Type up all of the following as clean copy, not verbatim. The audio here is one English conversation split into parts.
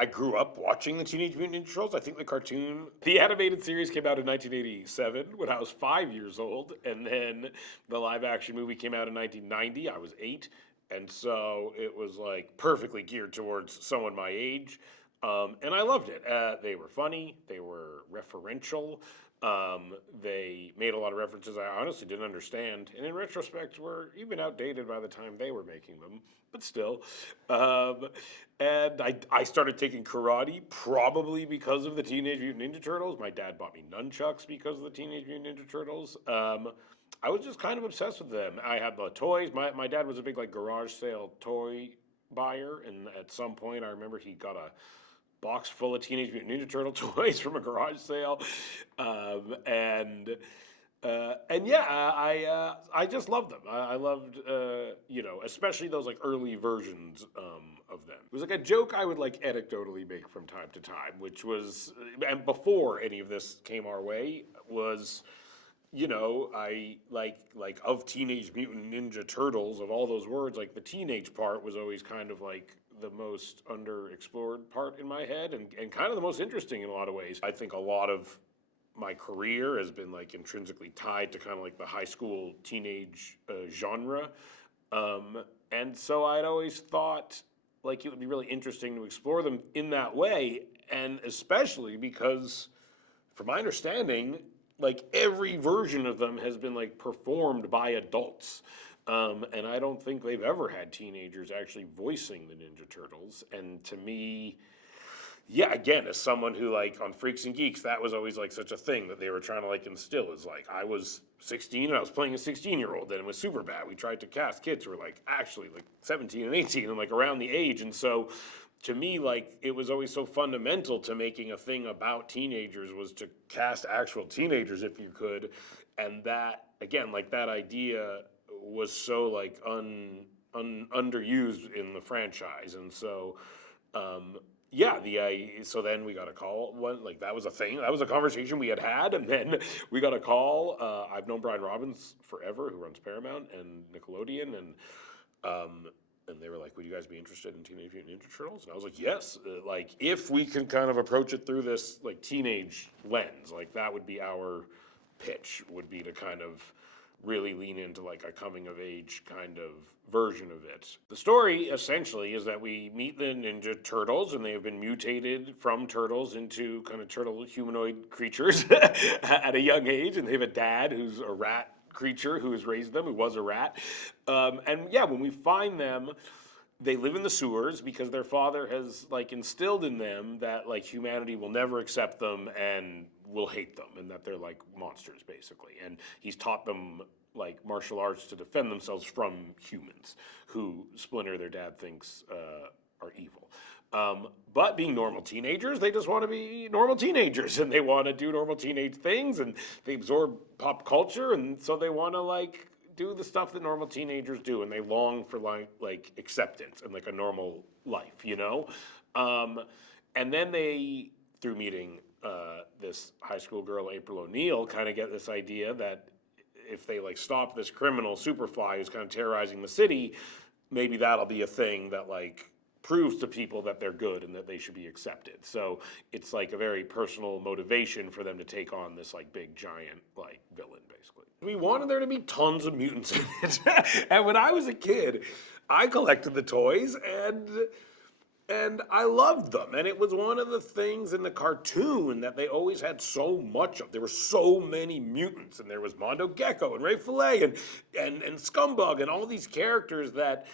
I grew up watching the Teenage Mutant Ninja Turtles. I think the animated series came out in 1987 when I was 5 years old, and then the live action movie came out in 1990. I was 8, and so it was like perfectly geared towards someone my age, and I loved it. They were funny, they were referential, they made a lot of references I honestly didn't understand, and in retrospect were even outdated by the time they were making them, but still. Um, and I started taking karate probably because of the Teenage Mutant Ninja Turtles. My dad bought me nunchucks because of the Teenage Mutant Ninja Turtles. I was just kind of obsessed with them. I had the toys. My dad was a big like garage sale toy buyer, and at some point I remember he got a box full of Teenage Mutant Ninja Turtle toys from a garage sale, and yeah, I just loved them. I loved especially those like early versions of them. It was like a joke I would like anecdotally make from time to time, which was and before any of this came our way was. I like of Teenage Mutant Ninja Turtles, of all those words, like the teenage part was always kind of like the most underexplored part in my head and kind of the most interesting in a lot of ways. I think a lot of my career has been like intrinsically tied to kind of like the high school teenage genre. And so I'd always thought like it would be really interesting to explore them in that way, and especially because, from my understanding, like every version of them has been like performed by adults. And I don't think they've ever had teenagers actually voicing the Ninja Turtles. And to me, yeah, again, as someone who like on Freaks and Geeks, that was always like such a thing that they were trying to like instill is like I was 16 and I was playing a 16-year-old and it was super bad. We tried to cast kids who were like actually like 17 and 18 and like around the age. And so to me, like it was always so fundamental to making a thing about teenagers was to cast actual teenagers if you could. And that again, like that idea was so like underused in the franchise. And so yeah, so then we got a call. One like that was a thing. That was a conversation we had, and then we got a call. I've known Brian Robbins forever, who runs Paramount and Nickelodeon, and they were like, "Would you guys be interested in Teenage Mutant Ninja Turtles?" And I was like, "Yes." Like if we can kind of approach it through this like teenage lens, like that would be our pitch. Would be to kind of really lean into like a coming of age kind of version of it. The story essentially is that we meet the Ninja Turtles and they have been mutated from turtles into kind of turtle humanoid creatures at a young age, and they have a dad who's a rat creature who has raised them, who was a rat. And yeah, when we find them, they live in the sewers because their father has like instilled in them that like humanity will never accept them and will hate them, and that they're like monsters basically. And he's taught them like martial arts to defend themselves from humans who Splinter, their dad, thinks are evil. But being normal teenagers, they just want to be normal teenagers, and they want to do normal teenage things, and they absorb pop culture, and so they want to like do the stuff that normal teenagers do, and they long for like acceptance and like a normal life, you know? And then they, through meeting this high school girl, April O'Neil, kind of get this idea that if they like stop this criminal Superfly who's kind of terrorizing the city, maybe that'll be a thing that like proves to people that they're good and that they should be accepted. So it's like a very personal motivation for them to take on this like big giant like villain basically. We wanted there to be tons of mutants in it. And when I was a kid, I collected the toys and I loved them. And it was one of the things in the cartoon that they always had so much of. There were so many mutants, and there was Mondo Gecko and Ray Fillet and Scumbug and all these characters that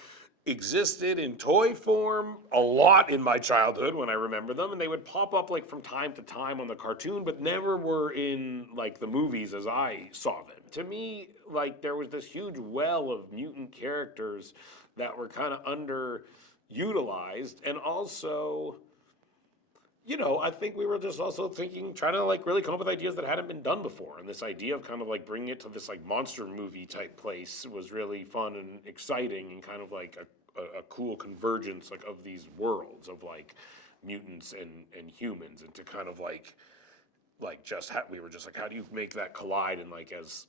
existed in toy form a lot in my childhood when I remember them, and they would pop up like from time to time on the cartoon, but never were in like the movies as I saw them. To me, like there was this huge well of mutant characters that were kind of underutilized, and also, you know, I think we were just also trying to like really come up with ideas that hadn't been done before. And this idea of kind of like bringing it to this like monster movie type place was really fun and exciting, and kind of like a cool convergence like of these worlds of like mutants and humans, and to kind of like we were just like, how do you make that collide in like as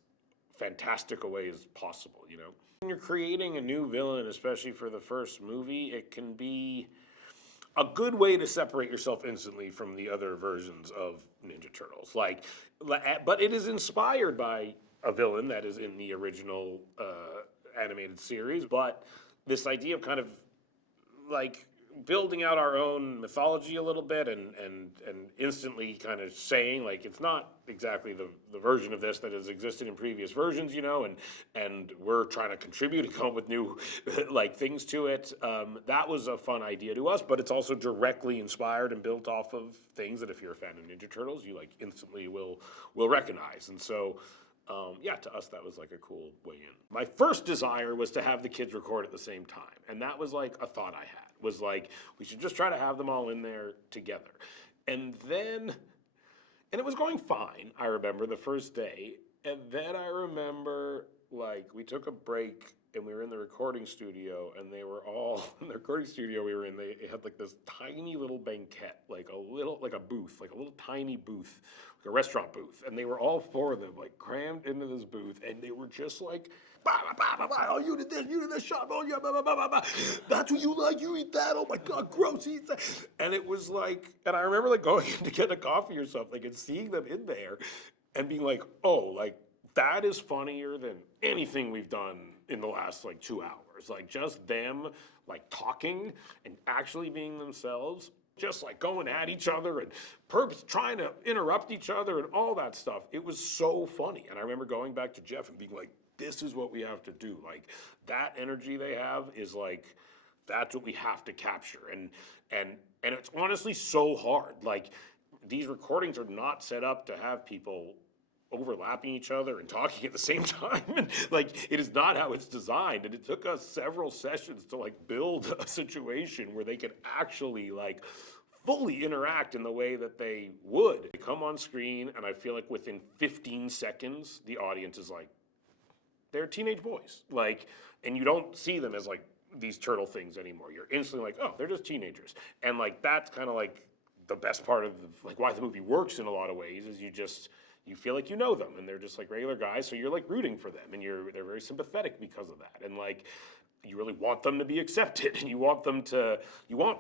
fantastic a way as possible, you know? When you're creating a new villain, especially for the first movie, it can be a good way to separate yourself instantly from the other versions of Ninja Turtles. But it is inspired by a villain that is in the original animated series. But this idea of kind of like building out our own mythology a little bit and instantly kind of saying like it's not exactly the version of this that has existed in previous versions, and we're trying to contribute and come up with new like things to it. That was a fun idea to us, but it's also directly inspired and built off of things that if you're a fan of Ninja Turtles, you like instantly will recognize. And so to us, that was like a cool way in. My first desire was to have the kids record at the same time. And that was like a thought I had, was like, we should just try to have them all in there together. And it was going fine, I remember, the first day. And then I remember, like, we took a break and we were in the recording studio, and they were all in the recording studio we were in. They had like this tiny little banquette, like a little tiny booth, like a restaurant booth. And they were all four of them like crammed into this booth, and they were just like, bah, bah, bah, bah, oh, you did this shot, oh yeah, bah, bah, bah, bah, bah. That's what you like, you eat that, oh my God, gross, eat that. And it was like, and I remember like going in to get a coffee or something and seeing them in there and being like, oh, like, that is funnier than anything we've done in the last like 2 hours. Like just them like talking and actually being themselves, just like going at each other and trying to interrupt each other and all that stuff. It was so funny. And I remember going back to Jeff and being like, this is what we have to do. Like that energy they have is like, that's what we have to capture. And it's honestly so hard. Like these recordings are not set up to have people overlapping each other and talking at the same time. And like it is not how it's designed. And it took us several sessions to like build a situation where they could actually like fully interact in the way that they would. They come on screen, and I feel like within 15 seconds the audience is like, they're teenage boys. Like, and you don't see them as like these turtle things anymore. You're instantly like, oh, they're just teenagers. And like that's kind of like the best part of like why the movie works in a lot of ways is you feel like you know them, and they're just like regular guys, so you're like rooting for them, and they're very sympathetic because of that, and like you really want them to be accepted, and you want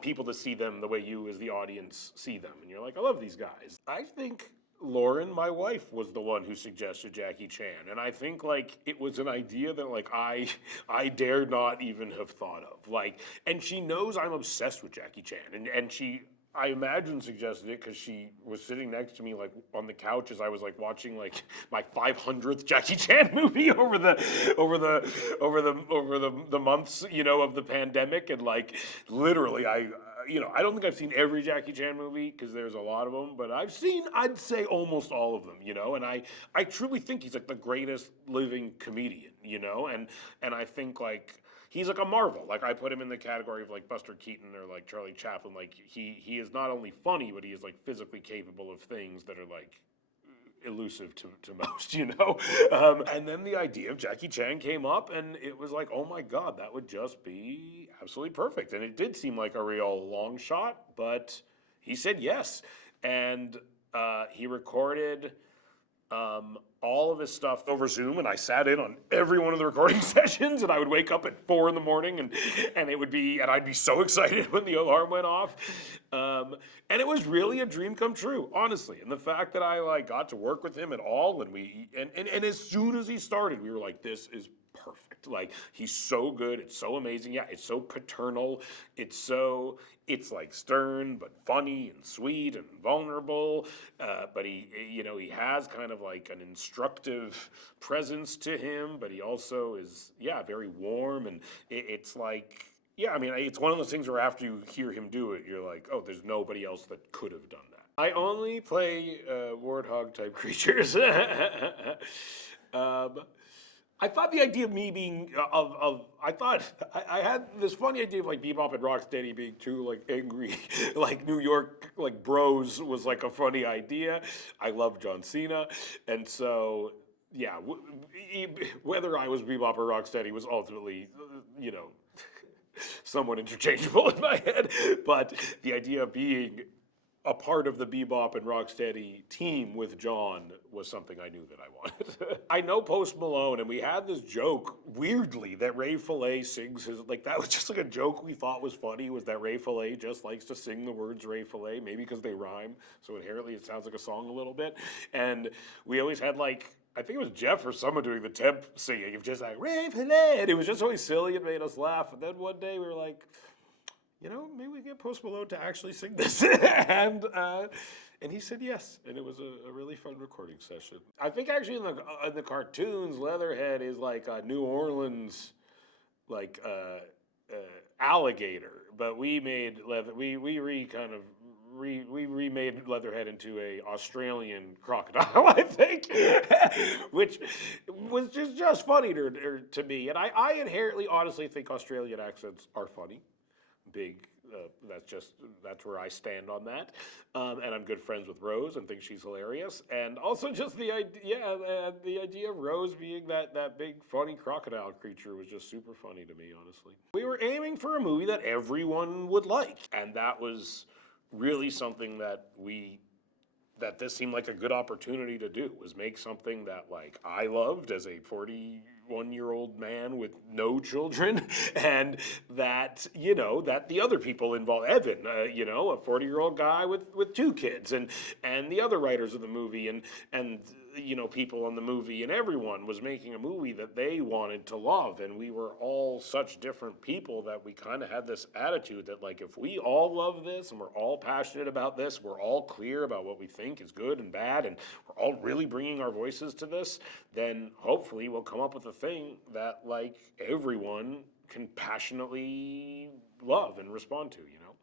people to see them the way you as the audience see them, and you're like, I love these guys. I think Lauren, my wife, was the one who suggested Jackie Chan, and I think like it was an idea that like I dare not even have thought of, like, and she knows I'm obsessed with Jackie Chan, and she, I imagine, suggested it because she was sitting next to me like on the couch as I was like watching like my 500th Jackie Chan movie over the months, of the pandemic, and like literally I don't think I've seen every Jackie Chan movie because there's a lot of them, but I've seen, I'd say, almost all of them, and I truly think he's like the greatest living comedian, and I think like he's like a marvel. Like I put him in the category of like Buster Keaton or like Charlie Chaplin. Like he is not only funny, but he is like physically capable of things that are like elusive to most, And then the idea of Jackie Chan came up, and it was like, oh my God, that would just be absolutely perfect. And it did seem like a real long shot, but he said yes. And he recorded all of his stuff over Zoom, and I sat in on every one of the recording sessions, and I would wake up at 4 a.m. and it would be, and I'd be so excited when the alarm went off. And it was really a dream come true, honestly. And the fact that I like got to work with him at all, and as soon as he started, we were like, this is perfect. Like, he's so good. It's so amazing. Yeah, it's so paternal. It's like stern, but funny and sweet and vulnerable. But he has kind of like an instructive presence to him, but he also is, very warm. And it's like, it's one of those things where after you hear him do it, you're like, oh, there's nobody else that could have done that. I only play warthog type creatures. I thought the idea of me being I had this funny idea of like Bebop and Rocksteady being two like angry like New York like bros was like a funny idea. I love John Cena, and so whether I was Bebop or Rocksteady was ultimately somewhat interchangeable in my head. But the idea of being a part of the Bebop and Rocksteady team with John was something I knew that I wanted. I know Post Malone, and we had this joke, weirdly, that Ray Fillet sings his, like, that was just like a joke we thought was funny, was that Ray Fillet just likes to sing the words Ray Fillet, maybe because they rhyme, so inherently it sounds like a song a little bit. And we always had, like, I think it was Jeff or someone doing the temp singing of just like, Ray Fillet, and it was just always silly and made us laugh. And then one day we were like, you know, maybe we get Post Malone to actually sing this. And he said yes, and it was a really fun recording session. I think actually in the cartoons, Leatherhead is like a New Orleans, like alligator, but we made we remade Leatherhead into a Australian crocodile, I think, which was just funny to me. And I inherently, honestly think Australian accents are funny. Big, that's where I stand on that. And I'm good friends with Rose and think she's hilarious. And also just the idea of Rose being that big funny crocodile creature was just super funny to me, honestly. We were aiming for a movie that everyone would like, and that was really something that this seemed like a good opportunity to do, was make something that, like, I loved as a 41-year-old man with no children, and that, you know, that the other people involved, Evan, you know, a 40-year-old guy with two kids, and the other writers of the movie, and you know, people on the movie, and everyone was making a movie that they wanted to love, and we were all such different people that we kind of had this attitude that, like, if we all love this, and we're all passionate about this, we're all clear about what we think is good and bad, and we're all really bringing our voices to this, then hopefully we'll come up with a thing that, like, everyone can passionately love and respond to, you know?